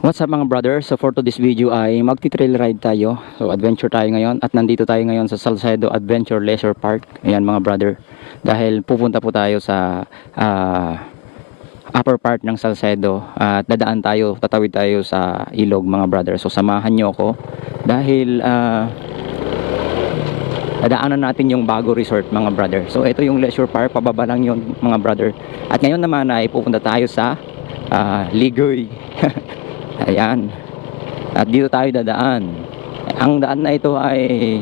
What's up mga brother? So for today's video ay magti-trail ride tayo. So adventure tayo ngayon at nandito tayo ngayon sa Salcedo Adventure Leisure Park. Ayan mga brother. Dahil pupunta po tayo sa upper part ng Salcedo at dadaan tayo, tatawid tayo sa ilog mga brother. So samahan nyo ako dahil dadaanan natin yung Bago Resort mga brother. So ito yung leisure park, pababa lang yun mga brother. At ngayon naman ay pupunta tayo sa Ligoy. Ayan. At dito tayo dadaan. Ang daan na ito ay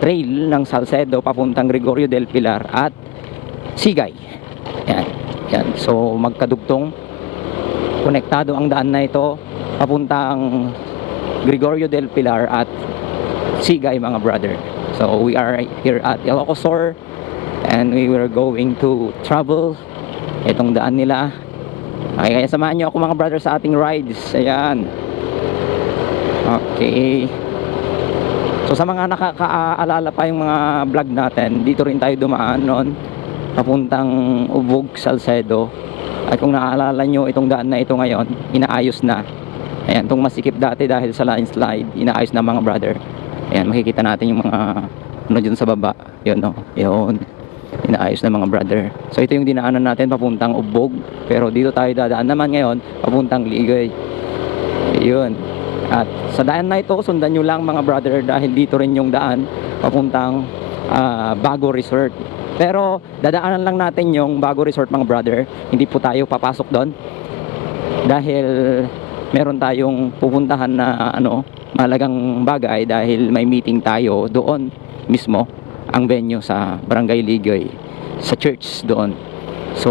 trail ng Salcedo papuntang Gregorio del Pilar at Sigay. Ayan. Ayan. So magkadugtong, konektado ang daan na ito papuntang Gregorio del Pilar at Sigay mga brother. So we are here at Ilocosur and we were going to travel itong daan nila. Okay, kaya samahan nyo ako mga brother sa ating rides. Ayan. Okay. So sa mga nakakaalala pa yung mga vlog natin, dito rin tayo dumaan noon papuntang Ubog, Salcedo. At kung naaalala nyo, itong daan na ito ngayon inaayos na. Ayan, itong masikip dati dahil sa landslide, inaayos na mga brother. Ayan, makikita natin yung mga ano dyan sa baba. Yun o, yun, inaayos na mga brother. So ito yung dinaanan natin papuntang Ubog, pero dito tayo dadaan naman ngayon papuntang Ligoy. Ayun. At sa daan na ito, sundan nyo lang mga brother dahil dito rin yung daan papuntang Bago Resort. Pero dadaanan lang natin yung Bago Resort mga brother. Hindi po tayo papasok doon dahil meron tayong pupuntahan na malagang bagay dahil may meeting tayo doon mismo, ang venue sa Barangay Ligoy, sa church doon. So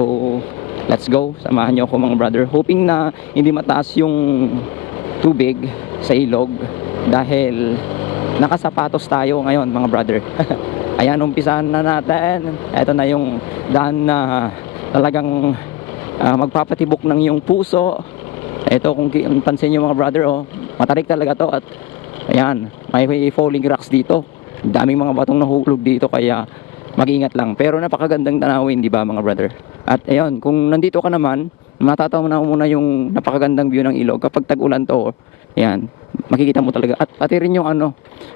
let's go, samahan nyo ako mga brother, hoping na hindi mataas yung tubig sa ilog dahil nakasapatos tayo ngayon mga brother. Ayan, umpisahan na natin. Ito na yung daan na talagang magpapatibok ng yung puso. Ito kung pansin nyo mga brother, matarik talaga to. At ayan, may falling rocks dito, daming mga batong nahulog dito, kaya mag-ingat lang. Pero napakagandang tanawin, di ba mga brother? At ayun, kung nandito ka naman, matataw na muna yung napakagandang view ng ilog kapag tag-ulan to. Ayan, makikita mo talaga. At pati rin yung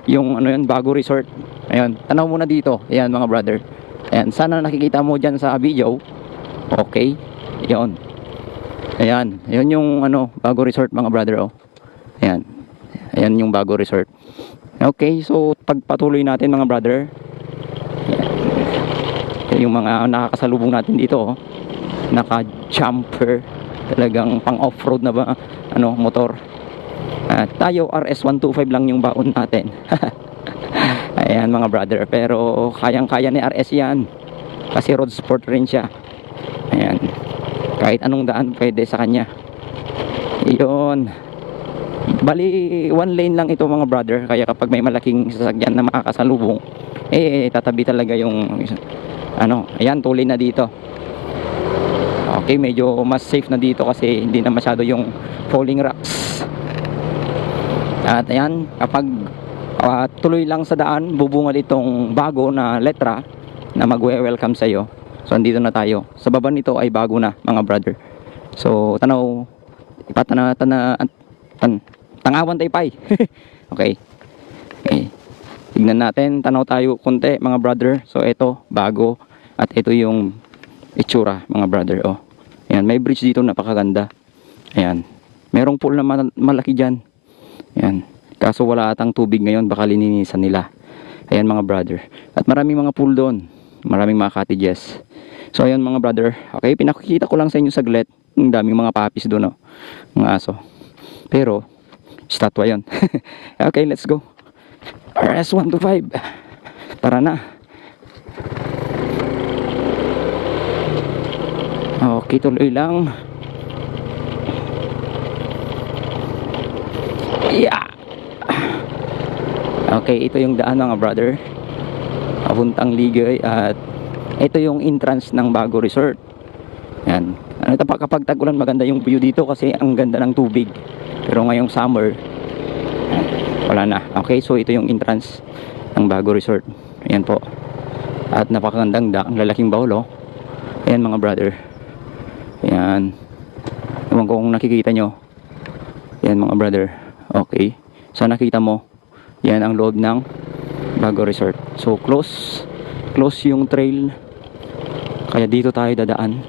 yun, Bago Resort. Ayan, tanaw muna dito. Ayan mga brother. Ayan, sana nakikita mo dyan sa video. Okay, yun. Ayan, yun yung Bago Resort mga brother. Ayan, ayan yung Bago Resort. Okay, so pagpatuloy natin mga brother, yung mga nakakasalubong natin dito, naka-jumper, talagang pang off-road na ba motor. Tayo RS125 lang yung baon natin. Ayan mga brother, pero kayang-kaya ni RS yan kasi road sport rin siya. Ayan, kahit anong daan pwede sa kanya. Yun, bali one lane lang ito mga brother, kaya kapag may malaking sasakyan na makakasalubong, tatabi talaga yung ayan, tuloy na dito. Okay, medyo mas safe na dito kasi hindi na masyado yung falling rocks. At ayan, kapag tuloy lang sa daan, bubungal itong bago na letra na magwe-welcome sa iyo. So andito na tayo. Sa baba nito ay bago na mga brother. So tanaw, tangawan tayo pay. Okay. Okay. Tignan natin, tanaw tayo konti mga brother. So ito, bago. At ito yung itsura mga brother. Ayan, may bridge dito, napakaganda. Ayan, merong pool na malaki dyan. Ayan, kaso wala atang tubig ngayon, baka lininisan nila. Ayan mga brother. At maraming mga pool doon, maraming mga cottages. So ayan mga brother. Okay, pinakikita ko lang sa inyo saglit. Ang daming mga papis doon, mga aso. Pero statwa yun. Okay, let's go. RS125, tara na. Okay, tuloy lang. Yeah. Okay, ito yung daan mga brother, papuntang Ligoy. At ito yung entrance ng Bago Resort. Yan. Kapag tag-ulan maganda yung view dito kasi ang ganda ng tubig. Pero ngayong summer, wala na. Okay, so ito yung entrance ng Bago Resort. Ayan po. At napakagandang ang lalaking baul. Ayan mga brother. Ayan. Ewan ko kung nakikita nyo. Yan mga brother. Okay. So nakita mo, yan ang loob ng Bago Resort. So close yung trail. Kaya dito tayo dadaan.